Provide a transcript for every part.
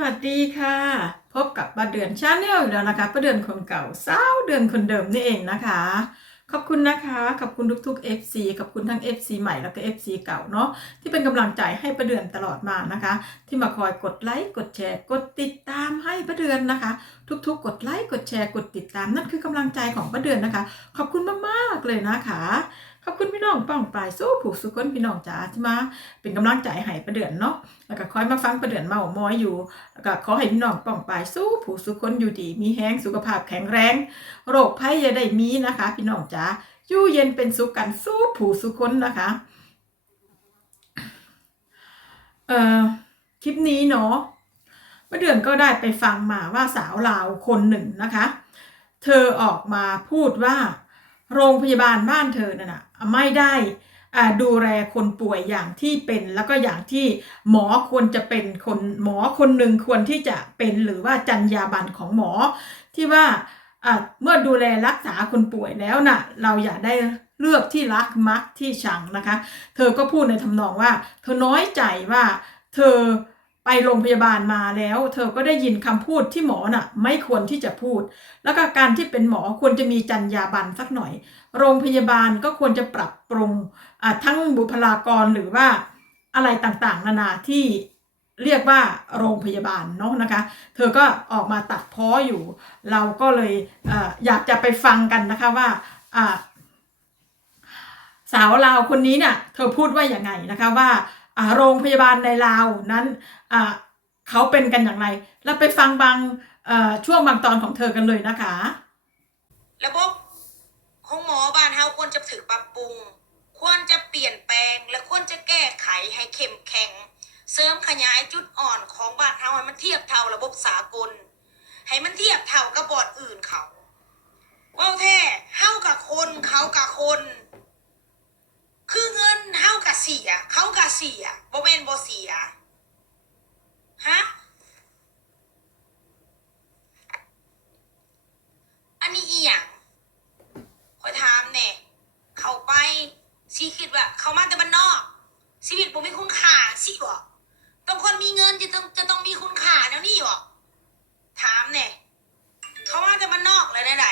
วัสดีค่ะ พบกับป้าเดือนชาแนลอีกแล้วนะคะป้าเดือนคนเก่าสาวเดือนคนเดิมนี่เองนะคะ ขอบคุณนะคะขอบคุณทุกๆ FC ขอบคุณทั้ง FC ใหม่แล้วก็ FC เก่าเนาะที่เป็นกำลังใจให้ป้าเดือนตลอดมานะคะ ที่มาคอยกดไลค์กดแชร์ กดติดตามให้ป้าเดือนนะคะ ทุกๆ กดไลค์กดแชร์กดติดตามนั่นคือกำลังใจของป้าเดือนนะคะ ขอบคุณมากๆเลยนะคะ ขอบคุณพี่น้องป้องปลายสู้ผูกสุขคนพี่น้องจ๋าที่มาเป็นกำลังใจให้ประเดือนเนาะแล้วก็คอยมาฟังประเดือนเมาหมอยอยู่แล้วก็ขอให้พี่น้องป้องปลายสู้ผูกสุขคนอยู่ดีมีแห้งสุขภาพแข็งแรง โรคภัยอย่าได้มีนะคะ พี่น้องจ๋าอยู่เย็นเป็นสุขกันสู้ผูกสุขคนนะคะเอ่อคลิปนี้เนาะประเดือนก็ได้ไปฟังมาว่าสาวลาวคนหนึ่งนะคะ เธอออกมาพูดว่า โรงพยาบาลบ้านเธอน่ะนะไม่ได้ดูแลคนป่วยอย่างที่เป็นแล้วก็อย่างที่หมอควรจะเป็นคนหมอคนหนึ่งควรที่จะเป็นหรือว่าจรรยาบรรณของหมอ ที่ว่าเมื่อดูแลรักษาคนป่วยแล้วน่ะเราอย่าได้เลือกที่รักมักที่ชังนะคะ เธอก็พูดในทำนองว่า เธอน้อยใจว่าเธอ ไปโรงพยาบาลมาแล้ว เธอก็ได้ยินคำพูดที่หมอน่ะ ไม่ควรที่จะพูด แล้วก็การที่เป็นหมอควรจะมีจรรยาบรรณสักหน่อย โรงพยาบาลก็ควรจะปรับปรุงทั้งบุคลากรหรือว่าอะไรต่างๆ นานาที่เรียกว่าโรงพยาบาลเนาะนะคะ เธอก็ออกมาตัดพ้ออยู่ เราก็เลยเออยากจะไปฟังกันนะคะว่าสาวลาวคนนี้เนี่ยเธอพูดว่าอย่างไงนะคะว่า โรงพยาบาลในลาวนั้นเขาเป็นกันอย่างไรแล้วไปฟังบางช่วงบางตอนของเธอกันเลยนะคะระบบของหมอบ้านเฮาควรจะถึกปรับปรุง ควรจะเปลี่ยนแปลง และควรจะแก้ไขให้เข้มแข็ง เสริมขยายจุดอ่อนของบ้านเฮาให้มันเทียบเท่าระบบสากล ให้มันเทียบเท่ากับบอดอื่นเขาว่าแท้เฮากับคนเขากับคน คือเงินเฮากะเสียเขากะเสียบ่แม่นบ่เสียฮะอันนี้อีหยังขอยถามแน่เขาไปชีคิดว่า เขามาแต่บ้านนอกชีวิตผมมีคุณค่าสิบ่ต้องคนมีเงินจะต้องจะต้องมีคุณค่าแนวนี้บ่ถามแน่เขามาแต่บ้านนอกเลยนะไหน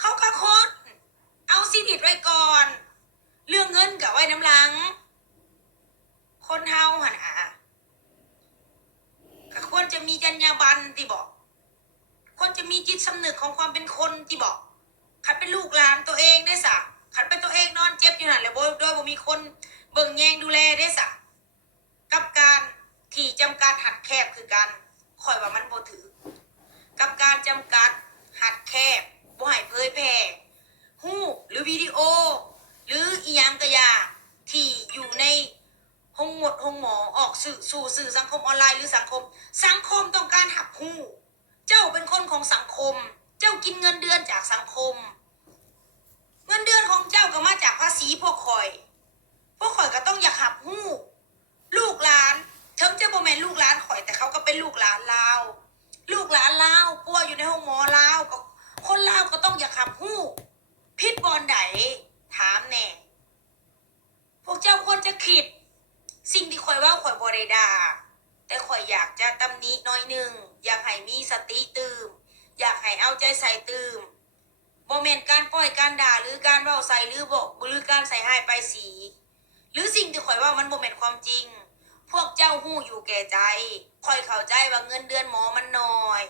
เขาก็คน เอาชีวิตไว้ก่อน เรื่องเงินกับไว้น้ำหลัง คนเฮาหันอะก็ควรจะมีจรรยาบรรณที่บอก คนจะมีจิตสำนึกของความเป็นคนที่บอก ขัดเป็นลูกหลานตัวเองได้สะขัดเป็นตัวเองนอนเจ็บอยู่นั่นแหละโดยโดยบ่ มีคนเบิ่งแยงดูแลได้สะกับการที่จำกัดหัดแคบคือการคอยว่ามันบ่ถือ กับการจำกัดหัดแคบบ่ให้เผยแพร่หูปหรือวิดีโอ หรืออีหยังกระยาที่อยู่ในห้องหมดห้องหมอออกสื่อสู่สื่อสังคมออนไลน์หรือสังคม สังคมต้องการหับหูเจ้าเป็นคนของสังคม เจ้ากินเงินเดือนจากสังคม เงินเดือนของเจ้าก็มาจากภาษีพวกข่อย พวกข่อยก็ต้องอยากหับหู้ลูกหลานถึงจะบ่แมนลูกหลานข่อยแต่เขาก็เป็นลูกหลานลาวลูกหลานลาวป่วยอยู่ในห้องหมอลาวก็คนลาวก็ต้องอยากหับหู้พิษบอลไดถามแน่พวกเจ้าควรจะคิด สิ่งที่ข่อยว่าข่อยบริดา แต่ข่อยอยากจะตำหนิน้อยหนึ่งอยากให้มีสติตื่มอยากให้เอาใจใส่ตื่มโมเมนต์การปล่อยการด่าหรือการเว้าใส่หรือบอกหรือการใส่ให้ไปสี หรือสิ่งที่ข่อยว่ามันโมเมนต์ความจริง พวกเจ้าหู้อยู่แก่ใจข่อยเข้าใจว่าเงินเดือนหมอมันน้อย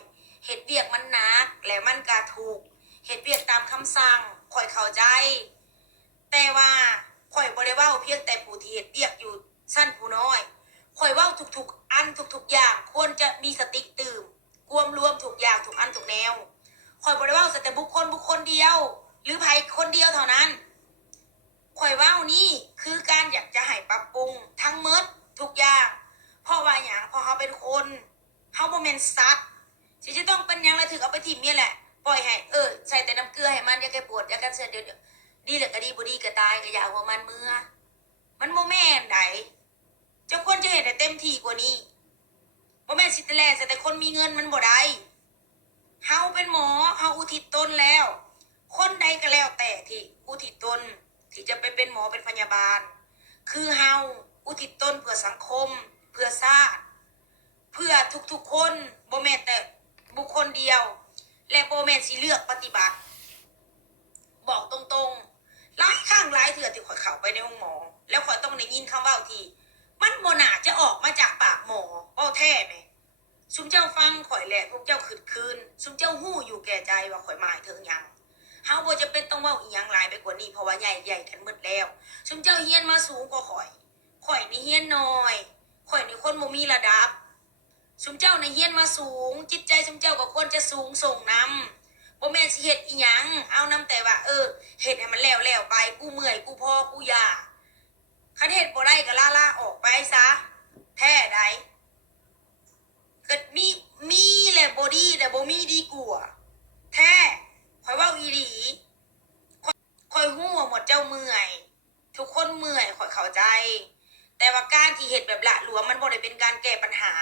เหตุเบียกมันหนักและมันกาถูกเหตุเบียกตามคำสั่งข่อยเข้าใจ แต่ว่าข่อยบริว่าเพียงแต่ผู้ที่เหตุเบียกอยู่สั้นผู้น้อยข่อยเว่าทุกๆ อันทุกๆอย่างควรจะมีสติตื่มกวมรวมทุกอย่างทุกอันทุกแนวข่อยบริว่าแต่บุคคลบุคคลเดียว หรือภัยคนเดียวเท่านั้น ข่อยว่านี่คือการอยากจะให้ปรับปรุงทั้งหมดทุกอย่างเพราะว่าอย่างพอเขาเป็นคนเขาโมเมนต์ซัตว์ที่จะต้องเป็นยังแล้วถึงเอาไปทิมเนี่ยแหละปล่อยให้เออใส่แต่น้ำเกลือให้มันอยาแกปวดอยาแกเสียเดี๋ยวเดี๋ยวดีเหลือก็ดีบ่ดีก็ตายก็อย่าหัวมันเมื่อมันโมแม่นไหนเจ้าควรจะเห็นแต่เต็มที่กว่านี้บ่แม่นสิตแลแต่คนมีเงินมันบ่ได้เฮาเป็นหมอเฮาอุทิศตนแล้ว คนใดก็แล้วแต่ที่อุทิศตน ที่จะไปเป็นหมอเป็นพยาบาล คือเฮาอุทิศตนเพื่อสังคม เพื่อชาติพื่อทุกๆคนโบแมนแต่บุคคลเดียว และโบแมนสิเลือกปฏิบัติ บอกตรงๆหลายข้างหลายเถื่อที่ข่อยเข้าไปในห้องหมอ แล้วข่อยต้องได้ยินคำว่าที มันโมนาจะออกมาจากปากหมอเป้าแท้ไหมซุมเจ้าฟังข่อยแหละพวกเจ้าขืดคืนซุมเจ้าหู้อยู่แก่ใจว่าข่อยหมายถึงหยัง เฮาบ่จะเป็นต้องเว้าอีหยังหลายไปกว่านี้เพราะว่าใหญ่ใหญ่กันหมดแล้วซุมเจ้าเฮียนมาสูงกว่าข่อย ข่อยนี่เฮียนน้อย ข่อยนี่คนบ่มีระดับซุมเจ้าในเฮียนมาสูง จิตใจซุมเจ้าก็ควรจะสูงส่งนำบ่แม่นสิเฮ็ดอีหยังเอานำแต่ว่า เออเฮ็ดให้มันแล้วแล้วไปกูเมื่อยกูพอกูยาคันเฮ็ดบ่ได้ก็ลาลาออกไปซะแท้ใดเกิดมีมีแหละบ่ดีแต่บ่มีดีกว่าแท้ข่อยเว้าอีหลีข่อยข่อยฮู้ว่าหมดเจ้าเมื่อย ทุกคนเมื่อยข่อยเข้าใจ แต่ว่าการที่เฮ็ดแบบละหลวมมันบ่ได้เป็นการแก้ปัญหา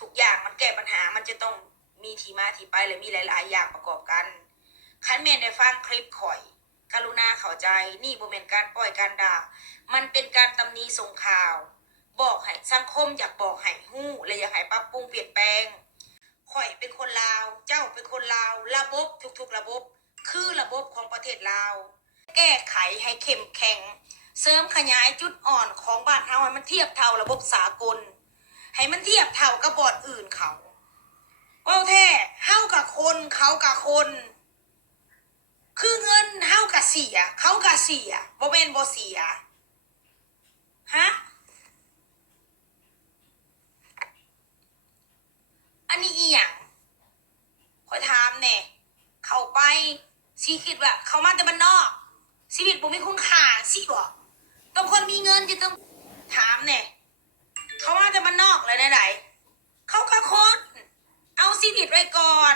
ทุกอย่างมันแก้ปัญหามันจะต้องมีทีมาทีไปและมีหลาย ๆ อย่างประกอบกันคันแม่นได้ฟังคลิปข่อย กรุณาเข้าใจนี่บ่แม่นการปล่อยการด่า มันเป็นการตำหนิส่งข่าว บอกให้สังคมอยากบอกให้ฮู้และอยากให้ปรับปรุงเปลี่ยนแปลงข่อยเป็นคนลาว เจ้าเป็นคนลาว ระบบทุกๆ ระบบ คือระบบของประเทศลาว แก้ไขให้เข้มแข็ง เสริมขยายจุดอ่อนของบ้านเฮาให้มันเทียบเท่าระบบสากล ให้มันเทียบเท่ากับบอร์ดอื่นเขาว่าแท้เฮากับคนเขากับคน คือเงินเฮากับเสีย เขากับเสียบ่เป็นบ่เสียฮะอันนี้อีหยังขอยถามแน่เข้าไปสิคิดว่า เขามาแต่บ้านนอกชีวิตบ่มีคุณค่าสิบ่ ต้องคนมีเงินจะต้องถามแน่เขามาแต่บ้านอกเลยไหนๆเขาก็คนเอาชีวิตไว้ก่อน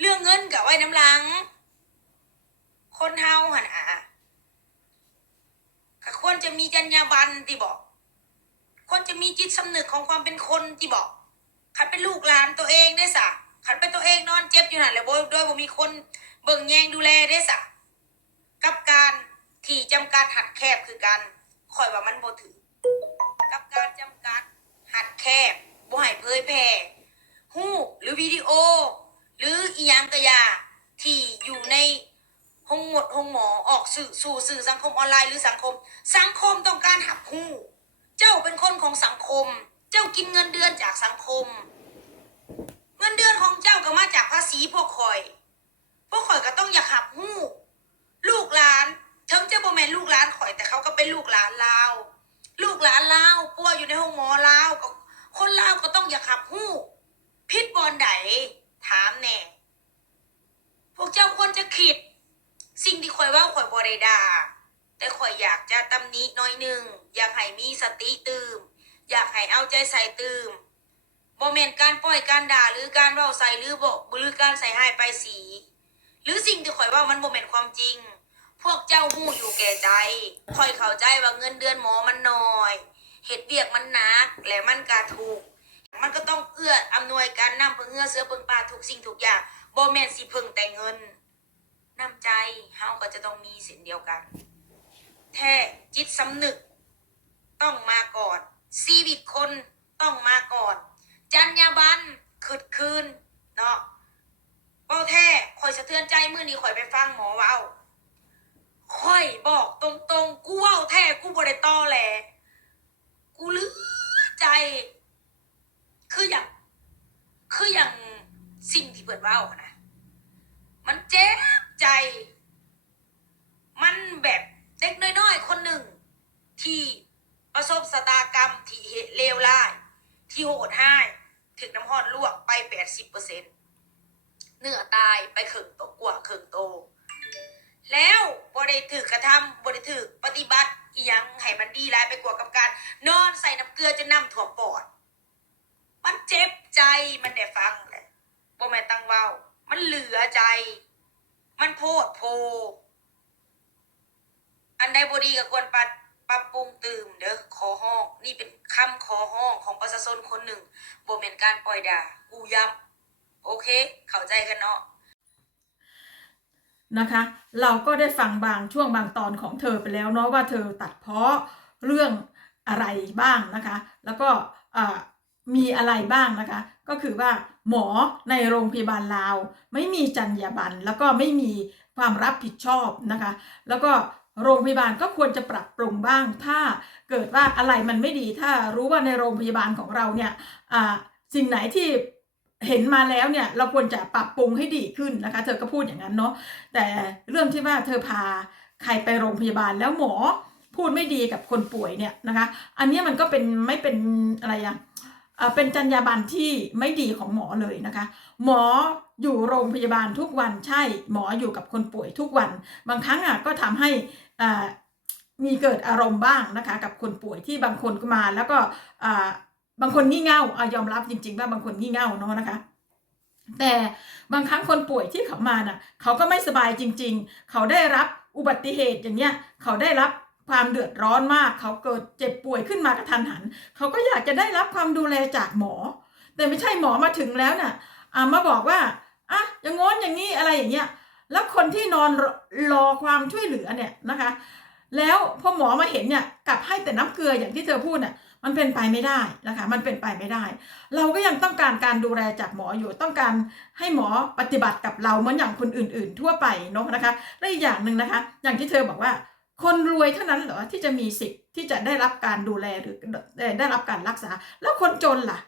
เรื่องเงินกับไว้น้ำหลัง คนเฮาหันอะก็ควรจะมีจรรยาบรรณที่บอกควรจะมีจิตสำนึกของความเป็นคนที่บอกขันเป็นลูกหลานตัวเองได้สะขันเป็นตัวเองนอนเจ็บอยู่หันแหล้วโดยโดยบ่มีคนเบิ่งแยงดูแลได้สะกับการ ที่จำกัดหัดแคบคือกันคอยว่ามันบ่ถือกับการจำกัดหัดแคบบ่ให้เผยแพร่หูหรือวิดีโอ หรืออียังกะยาที่อยู่ในห้องหมดห้องหมอออกสื่อสู่สื่อสังคมออนไลน์หรือสังคม สังคมต้องการหับหูเจ้าเป็นคนของสังคม เจ้ากินเงินเดือนจากสังคม เงินเดือนของเจ้าก็มาจากภาษีพวกคอย พวกข่อยก็ต้องอยากหับหู้ลูกหลาน ถึงจะบ่แม่นลูกหลานข่อยแต่เขาก็เป็นลูกหลานลาวลูกหลานลาวป่วยอยู่ในห้องหมอลาวก็คนลาวก็ต้องอย่าขับหู้พิษบอลไดถามแน่พวกเจ้าควรจะคิด สิ่งที่ข่อยว่าข่อยบ่ได้ด่าแต่ข่อยอยากจะตำหนิหน้อยหนึ่งอยากให้มีสติตื่มอยากให้เอาใจใส่ตื่มบ่แม่นการปล่อยการด่าหรือการเว้าใส่หรือบอกหรือการใส่ให้ไปสี หรือสิ่งที่ข่อยว่ามันบ่แม่นความจริง พวกเจ้าหู้อยู่แก่ใจข่อยเข้าใจว่าเงินเดือนหมอมันน้อยเหตุเบียกมันหนักและมันกาถูก มันก็ต้องเอื้ออำนวยการนำเพื่อเอื้อเสื้อเพิ่งปลาทุกสิ่งทุกอย่างโบแมนสิเพิ่งแต่เงินน้ำใจเฮาก็จะต้องมีสิ่งเดียวกัน แท้จิตสำนึก ต้องมาก่อนชีวิตคนต้องมาก่อนจรรยาบรรณคืดคืนเนาะเป้าแท้ข่อยสะเทือนใจเมื่อนี้ข่อยไปฟังหมอเว้า ข่อยบอกตรงๆ กูว้าแท้กูบ่ได้ตอแหลกูเลือใจ คืออย่าง คืออย่างสิ่งที่เปิดเว้าอะนะ มันเจ็บใจ มันแบบเด็กน้อยๆ คนหนึ่ง ที่ประสบสตากรรมที่เลวร้าย ที่โหดห้ายถึงน้ำหอดลวกไปแปดสิบเปอร์เซ็นเนื้อตายไปครึ่งโตกว่าครึ่งโต แล้วบริถือกระทำบริถือปฏิบัติอีหยังให้มันดีร้ายไปกว่ากับการ นอนใส่น้ำเกลือจะนำถ่วมปอด มันเจ็บใจมันได้ฟังแหละบ่แม่ตั้งเว้า มันเหลือใจ มันโพดโพ อันใดบดีกับควรปรับปรับปรุงตื่มเด้อขอห้อง นี่เป็นคำขอห้องของประชาชนคนหนึ่งบ่เป็นการปล่อยด่ากูย้ำโอเค เข้าใจกันเนาะ นะคะ เราก็ได้ฟังบางช่วงบางตอนของเธอไปแล้วเนาะว่าเธอตัดเพาะเรื่องอะไรบ้างนะคะ แล้วก็มีอะไรบ้างนะคะ ก็คือว่าหมอในโรงพยาบาลลาว ไม่มีจรรยาบรรณแล้วก็ไม่มีความรับผิดชอบนะคะ แล้วก็โรงพยาบาลก็ควรจะปรับปรุงบ้าง ถ้าเกิดว่าอะไรมันไม่ดี ถ้ารู้ว่าในโรงพยาบาลของเราเนี่ยสิ่งไหนที่ เห็นมาแล้วเนี่ยเราควรจะปรับปรุงให้ดีขึ้นนะคะ เธอก็พูดอย่างนั้นเนาะแต่เรื่องที่ว่าเธอพาใครไปโรงพยาบาลแล้วหมอพูดไม่ดีกับคนป่วยเนี่ยนะคะ อันนี้มันก็เป็นไม่เป็นอะไรอะเป็นจรรยาบรรณที่ไม่ดีของหมอเลยนะคะ หมออยู่โรงพยาบาลทุกวันใช่ หมออยู่กับคนป่วยทุกวัน บางครั้งอะก็ทำให้มีเกิดอารมณ์บ้างนะคะ กับคนป่วยที่บางคนก็มาแล้วก็ บางคนงี่เง่าอะยอมรับจริง ๆ ว่าบางคนงี่เง่าเนาะนะคะแต่บางครั้งคนป่วยที่เขามาน่ะ เขาก็ไม่สบายจริง ๆ เขาได้รับอุบัติเหตุอย่างเงี้ย เขาได้รับความเดือดร้อนมาก เขาเกิดเจ็บป่วยขึ้นมากระทันหัน เขาก็อยากจะได้รับความดูแลจากหมอ แต่ไม่ใช่หมอมาถึงแล้วน่ะามาบอกว่าอะอย่างง้นอย่างนี้อะไรอย่างเงี้ย แล้วคนที่นอนรรอความช่วยเหลือเนี่ยนะคะ แล้วพอหมอมาเห็นเนี่ยกลับให้แต่น้ำเกลืออย่างที่เธอพูดน่ะ มันเป็นไปไม่ได้นะคะ มันเป็นไปไม่ได้ เราก็ยังต้องการการดูแลจากหมออยู่ ต้องการให้หมอปฏิบัติกับเราเหมือนอย่างคนอื่น ๆ ทั่วไปเนาะนะคะ และอีกอย่างหนึ่งนะคะ อย่างที่เธอบอกว่า คนรวยเท่านั้นเหรอที่จะมีสิทธิ์ที่จะได้รับการดูแลหรือได้รับการรักษา แล้วคนจนล่ะ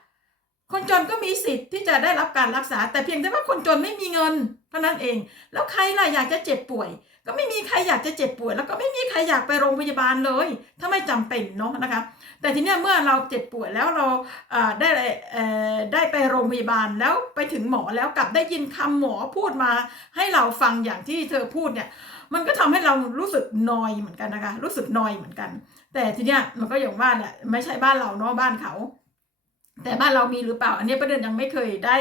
คนจนก็มีสิทธิ์ที่จะได้รับการรักษา แต่เพียงแต่ว่าคนจนไม่มีเงินเท่านั้นเอง แล้วใครล่ะอยากจะเจ็บป่วย ก็ไม่มีใครอยากจะเจ็บป่วย แล้วก็ไม่มีใครอยากไปโรงพยาบาลเลย ถ้าไม่จำเป็นเนาะนะคะ แต่ทีเนี้ยเมื่อเราเจ็บป่วยแล้วเราได้ได้ไปโรงพยาบาลแล้วไปถึงหมอแล้วกลับได้ยินคำหมอพูดมา ให้เราฟังอย่างที่เธอพูดเนี่ยมันก็ทำให้เรารู้สึกนอยเหมือนกันนะคะ รู้สึกนอยเหมือนกัน แต่ทีเนี้ยมันก็อย่างว่าแหละไม่ใช่บ้านเราเนาะบ้านเขา แต่บ้านเรามีหรือเปล่า อันนี้ประเด็นยังไม่เคยได้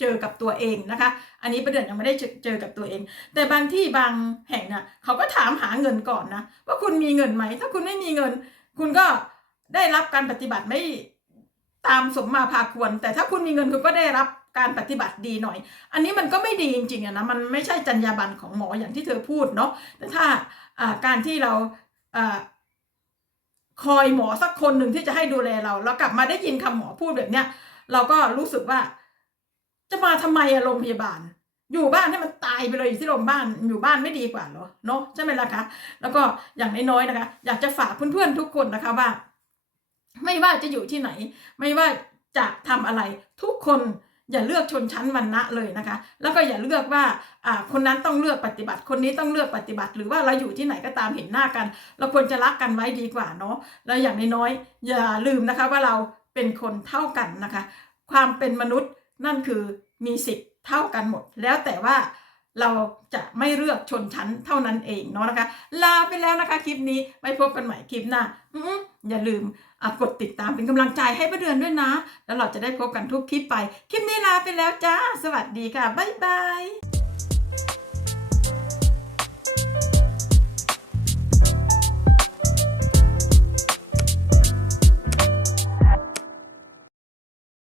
เจอกับตัวเองนะคะ อันนี้ประเด็นยังไม่ได้เจอกับตัวเอง แต่บางที่บางแห่งน่ะเขาก็ถามหาเงินก่อนนะว่าคุณมีเงินไหม ถ้าคุณไม่มีเงิน คุณก็ได้รับการปฏิบัติไม่ตามสมมาพาควร แต่ถ้าคุณมีเงินคุณก็ได้รับการปฏิบัติดีหน่อย อันนี้มันก็ไม่ดีจริงๆอะนะมันไม่ใช่จรรยาบรรณของหมออย่างที่เธอพูดเนาะแต่ถ้าการที่เราอคอยหมอสักคนหนึ่งที่จะให้ดูแลเรา แล้วกลับมาได้ยินคำหมอพูดแบบเนี้ยเราก็รู้สึกว่า จะมาทำไมอะโรงพยาบาล อยู่บ้านให้มันตายไปเลยอยู่ที่โรงพยาบาลอยู่บ้านไม่ดีกว่าเหรอเนาะใช่ไหมล่ะคะแล้วก็อย่างน้อยๆนะคะ อยากจะฝากเพื่อนๆทุกคนนะคะว่า ไม่ว่าจะอยู่ที่ไหน ไม่ว่าจะทำอะไรทุกคนอย่าเลือกชนชั้นวรรณะเลยนะคะ แล้วก็อย่าเลือกว่าอ่าคนนั้นต้องเลือกปฏิบัติ คนนี้ต้องเลือกปฏิบัติ หรือว่าเราอยู่ที่ไหนก็ตามเห็นหน้ากัน เราควรจะรักกันไว้ดีกว่าเนาะ แล้วอย่างน้อยๆอย่าลืมนะคะว่าเราเป็นคนเท่ากันนะคะ ความเป็นมนุษย์ นั่นคือมีสิทธิ์เท่ากันหมด แล้วแต่ว่าเราจะไม่เลือกชนชั้นเท่านั้นเองเนาะนะคะ ลาไปแล้วนะคะคลิปนี้ไว้พบกันใหม่คลิปหน้าอย่าลืมกดติดตามเป็นกำลังใจให้ป้าเดือนด้วยนะ แล้วเราจะได้พบกันทุกคลิปไป คลิปนี้ลาไปแล้วจ้า สวัสดีค่ะ บ๊ายบาย